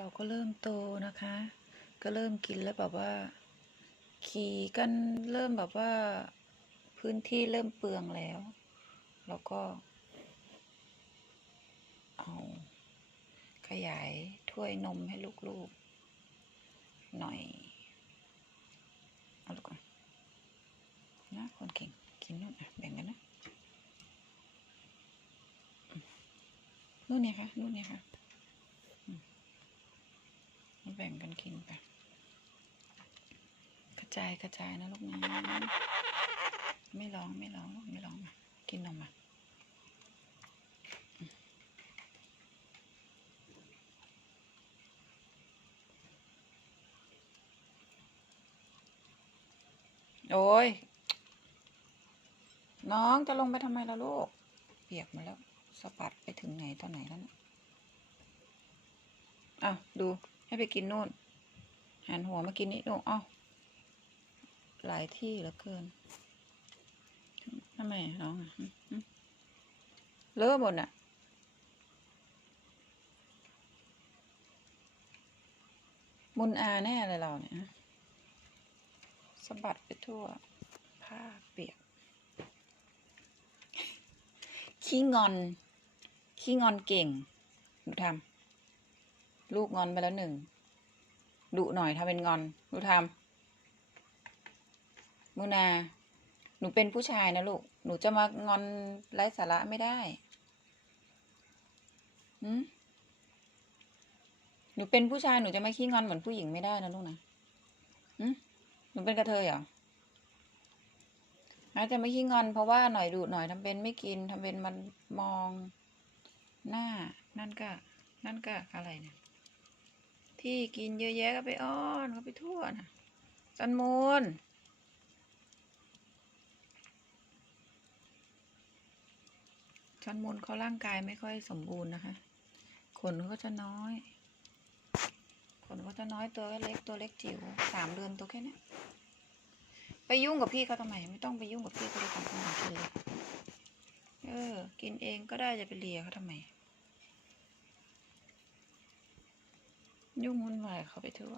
เราก็เริ่มโตนะคะ ก็เริ่มกินแล้วแบบว่า ขี่กันเริ่มแบบว่า พื้นที่เริ่มเปลืองแล้ว แล้วก็ เอาขยายถ้วยนมให้ลูกๆ หน่อย เอาลูกก่อนนะคนเก่งกินนู่นอะแบ่งกันนะนู่นเนี่ยค่ะนู่นเนี่ยค่ะมมาแบ่ง กินไป กระจายกระจายนะลูกนะไม่ร้องไม่ร้องไม่ร้องมากินนมมาอืมโอ้ย น้องจะลงไปทำไมล่ะลูก เปียกมาแล้วสะบัดไปถึงไหนตอนไหนแล้วนะอะ ดูให้ไปกินนู่น หันหัวมากินนี่ดูเอ้าหลายที่เหลือเกินทำไมน้องอะหึหึเลอะหมดอะมุนอาแน่เลยเราเนี่ยสะบัดไปทั่ว ผ้าเปียก ขี้งอน ขี้งอนเก่ง หนูทำ ลูกงอนไปแล้วหนึ่ง ดุหน่อยทำเป็นงอนหนูทำมุนา หนูเป็นผู้ชายนะลูก หนูจะมางอนไร้สาระไม่ได้หืมหนูเป็นผู้ชายหนูจะไมาขี้งอนเหมือนผู้หญิงไม่ได้นะลูกนะหืมหนูเป็นกระเทยเหรออาจจะไม่ขี้งอนเพราะว่าหน่อยดุหน่อยทำเป็นไม่กินทำเป็นมันมองหน้า นั่นก็ นั่นก็อะไรเนี่ย ที่กินเยอะแยะก็ไปอ้อนเขาไปทั่วนะจันมูลชันมูลเขาร่างกายไม่ค่อยสมบูรณ์นะคะ ขนเขาจะน้อย ขนเขาจะน้อยตัวเล็กตัวเล็กจิ๋วสามเดือนตัวแค่นี้ไปยุ่งกับพี่เขาทำไม ไม่ต้องไปยุ่งกับพี่เขาเลยทำขนมกินเลย เออ กินเองก็ได้จะไปเลียเขาทำไม ยุ่งวุ่นวายเขาไปทั่ว